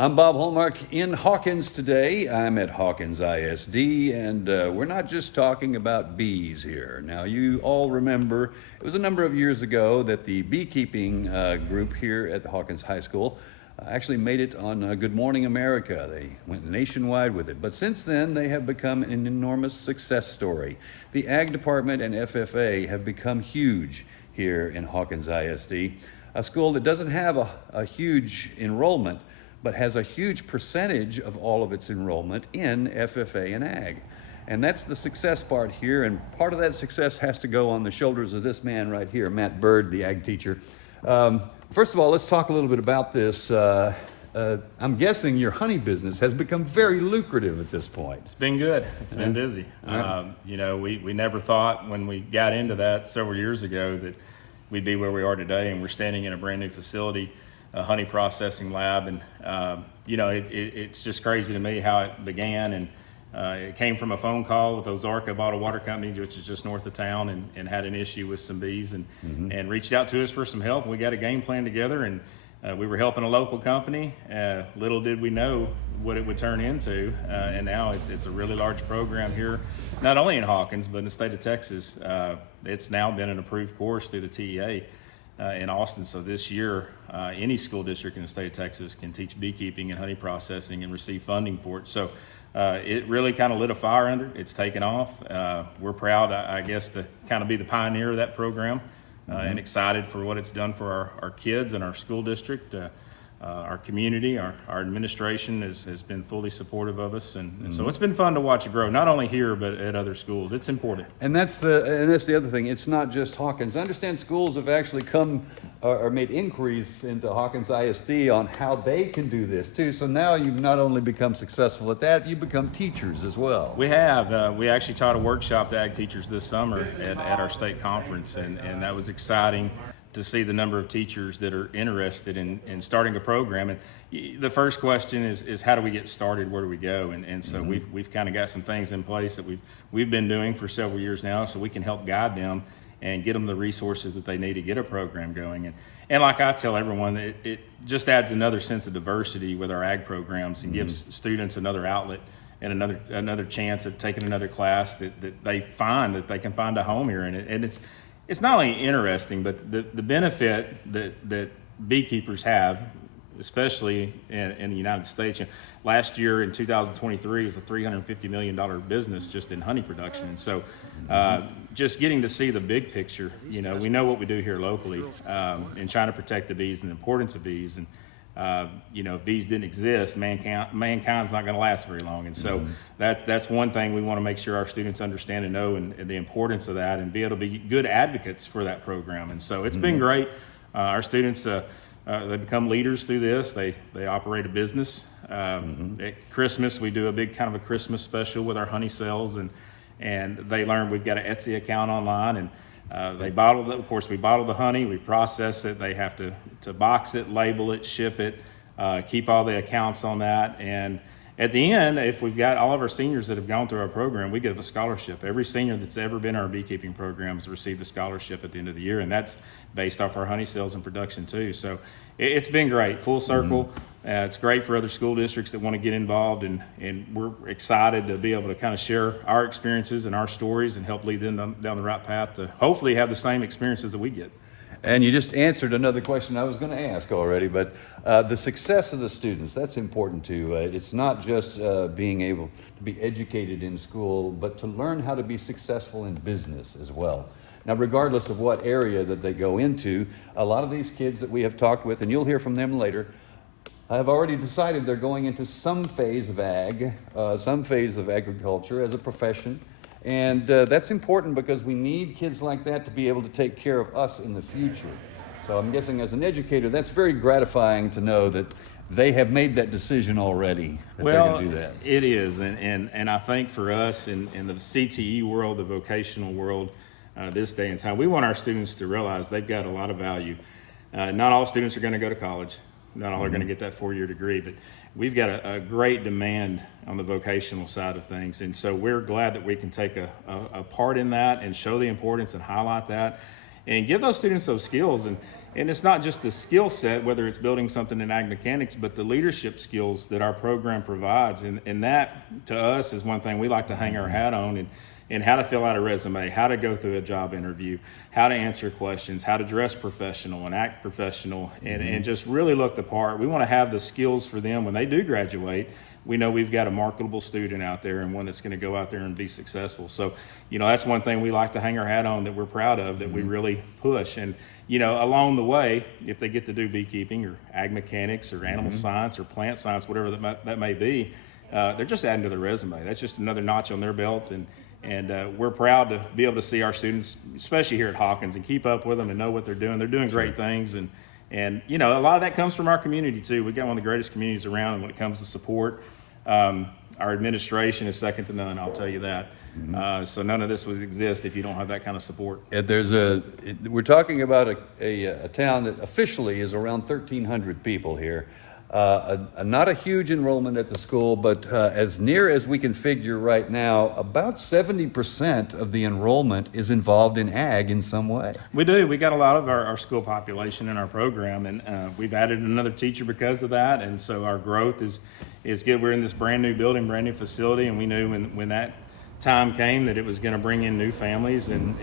I'm Bob Hallmark in Hawkins today. I'm at Hawkins ISD, and we're not just talking about bees here. Now, you all remember it was a number of years ago that the beekeeping group here at the Hawkins High School actually made it on Good Morning America. They went nationwide with it. But since then, they have become an enormous success story. The Ag Department and FFA have become huge here in Hawkins ISD, a school that doesn't have a huge enrollment, but has a huge percentage of all of its enrollment in FFA and Ag. And that's the success part here, and part of that success has to go on the shoulders of this man right here, Matt Byrd, the Ag teacher. First of all, let's talk a little bit about this. I'm guessing your honey business has become very lucrative at this point. It's been good. It's been busy. You know, we never thought when we got into that several years ago that we'd be where we are today, and we're standing in a brand new facility, a honey processing lab, and you know, it's just crazy to me how it began. And it came from a phone call with Ozarka Bottled Water Company, which is just north of town, and had an issue with some bees, and reached out to us for some help. We got a game plan together, and we were helping a local company. Little did we know what it would turn into, and now it's a really large program here, not only in Hawkins, but in the state of Texas. It's now been an approved course through the TEA in Austin. So this year, any school district in the state of Texas can teach beekeeping and honey processing and receive funding for it. So it really kind of lit a fire under it. It's taken off. We're proud, I guess, to kind of be the pioneer of that program, and excited for what it's done for our kids and our school district. Our community, our administration has been fully supportive of us, and so it's been fun to watch it grow, not only here but at other schools. It's important. And that's the other thing. It's not just Hawkins. I understand schools have actually come or made inquiries into Hawkins ISD on how they can do this too. So now you've not only become successful at that, you've become teachers as well. We have. We actually taught a workshop to ag teachers this summer at our state conference, and that was exciting to see the number of teachers that are interested in starting a program. And the first question is how do we get started? Where do we go? And so we've kind of got some things in place that we've been doing for several years now, so we can help guide them and get them the resources that they need to get a program going. And like I tell everyone, it just adds another sense of diversity with our ag programs, and gives students another outlet and another chance at taking another class that they find that they can find a home here. And it's not only interesting, but the benefit that beekeepers have, especially in the United States. Last year in 2023 is a $350 million business just in honey production. And so just getting to see the big picture, you know, we know what we do here locally in trying to protect the bees and the importance of bees. And you know, if bees didn't exist, mankind's not going to last very long. And so that's one thing we want to make sure our students understand and know, and the importance of that, and be able to be good advocates for that program. And so it's been great. Our students, they become leaders through this. They operate a business. At Christmas, we do a big kind of a Christmas special with our honey sales, and they learn we've got an Etsy account online, and they bottle it. Of course, we bottle the honey, we process it. They have to box it, label it, ship it, keep all the accounts on that. And at the end, if we've got all of our seniors that have gone through our program, we give a scholarship. Every senior that's ever been in our beekeeping program has received a scholarship at the end of the year, and that's based off our honey sales and production too. So it's been great, full circle. It's great for other school districts that want to get involved, and we're excited to be able to kind of share our experiences and our stories and help lead them down the right path to hopefully have the same experiences that we get. And you just answered another question I was going to ask already, but the success of the students, that's important too. It's not just being able to be educated in school, but to learn how to be successful in business as well. Now, regardless of what area that they go into, a lot of these kids that we have talked with, and you'll hear from them later, have already decided they're going into some phase of ag, some phase of agriculture as a profession. And that's important because we need kids like that to be able to take care of us in the future. So I'm guessing as an educator, that's very gratifying to know that they have made that decision already, that they're going to do that. It is, and I think for us in the CTE world, the vocational world, this day and time, we want our students to realize they've got a lot of value. Not all students are going to go to college. Not all are going to get that 4-year degree, but we've got a great demand on the vocational side of things. And so we're glad that we can take a part in that and show the importance and highlight that. and give those students those skills. And it's not just the skill set, whether it's building something in ag mechanics, but the leadership skills that our program provides. And that, to us, is one thing we like to hang our hat on, and how to fill out a resume, how to go through a job interview, how to answer questions, how to dress professional and act professional, and just really look the part. We want to have the skills for them when they do graduate. We know we've got a marketable student out there and one that's going to go out there and be successful. So, that's one thing we like to hang our hat on, that we're proud of, that we really push. And, along the way, if they get to do beekeeping or ag mechanics or animal science or plant science, whatever that may be, they're just adding to their resume. That's just another notch on their belt. And we're proud to be able to see our students, especially here at Hawkins, and keep up with them and know what they're doing. They're doing great things. And a lot of that comes from our community too. We've got one of the greatest communities around, and when it comes to support, our administration is second to none, I'll tell you that. So none of this would exist if you don't have that kind of support. We're talking about a town that officially is around 1,300 people here. Not a huge enrollment at the school, but as near as we can figure right now, about 70% of the enrollment is involved in ag in some way. We do. We got a lot of our school population in our program, and we've added another teacher because of that. And so our growth is good. We're in this brand new building, brand new facility, and we knew when that time came that it was going to bring in new families, and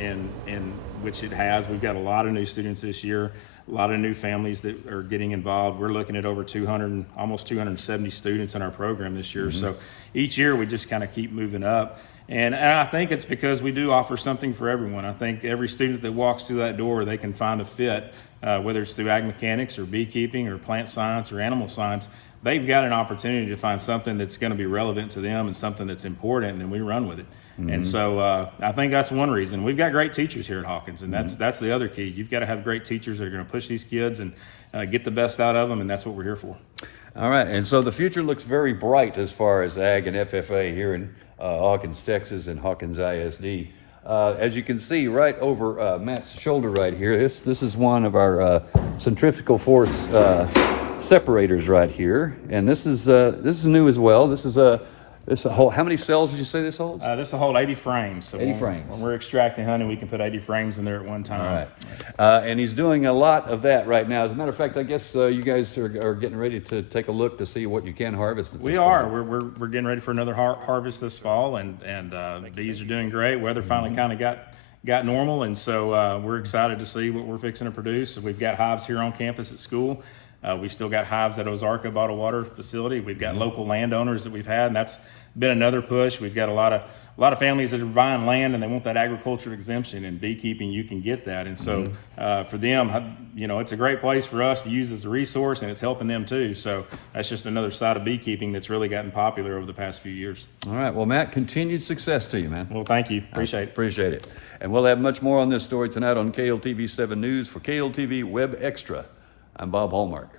which it has. We've got a lot of new students this year. A lot of new families that are getting involved. We're looking at over 200, almost 270 students in our program this year. So each year we just kind of keep moving up. And I think it's because we do offer something for everyone. I think every student that walks through that door, they can find a fit, whether it's through ag mechanics or beekeeping or plant science or animal science. They've got an opportunity to find something that's going to be relevant to them and something that's important, and then we run with it. And so I think that's one reason. We've got great teachers here at Hawkins, and that's the other key. You've got to have great teachers that are going to push these kids and get the best out of them, and that's what we're here for. All right, and so the future looks very bright as far as ag and FFA here in Hawkins, Texas, and Hawkins ISD. As you can see right over Matt's shoulder right here, this is one of our centrifugal force separators right here, and this is new as well. This is a whole. How many cells did you say this holds? This will hold 80 frames. So 80 frames. When we're extracting honey, we can put 80 frames in there at one time. All right, and he's doing a lot of that right now. As a matter of fact, I guess you guys are getting ready to take a look to see what you can harvest. We are. We're getting ready for another harvest this fall, and bees are doing great. Weather finally kind of got normal, and so we're excited to see what we're fixing to produce. We've got hives here on campus at school. We've still got hives at Ozarka Bottled Water Facility. We've got local landowners that we've had, and that's been another push. We've got a lot of families that are buying land and they want that agriculture exemption. In beekeeping, you can get that, and so for them, it's a great place for us to use as a resource, and it's helping them too. So that's just another side of beekeeping that's really gotten popular over the past few years. All right, well, Matt, continued success to you, man. Well, thank you. Appreciate it. And we'll have much more on this story tonight on KLTV 7 News. For KLTV WebXtra, I'm Bob Hallmark.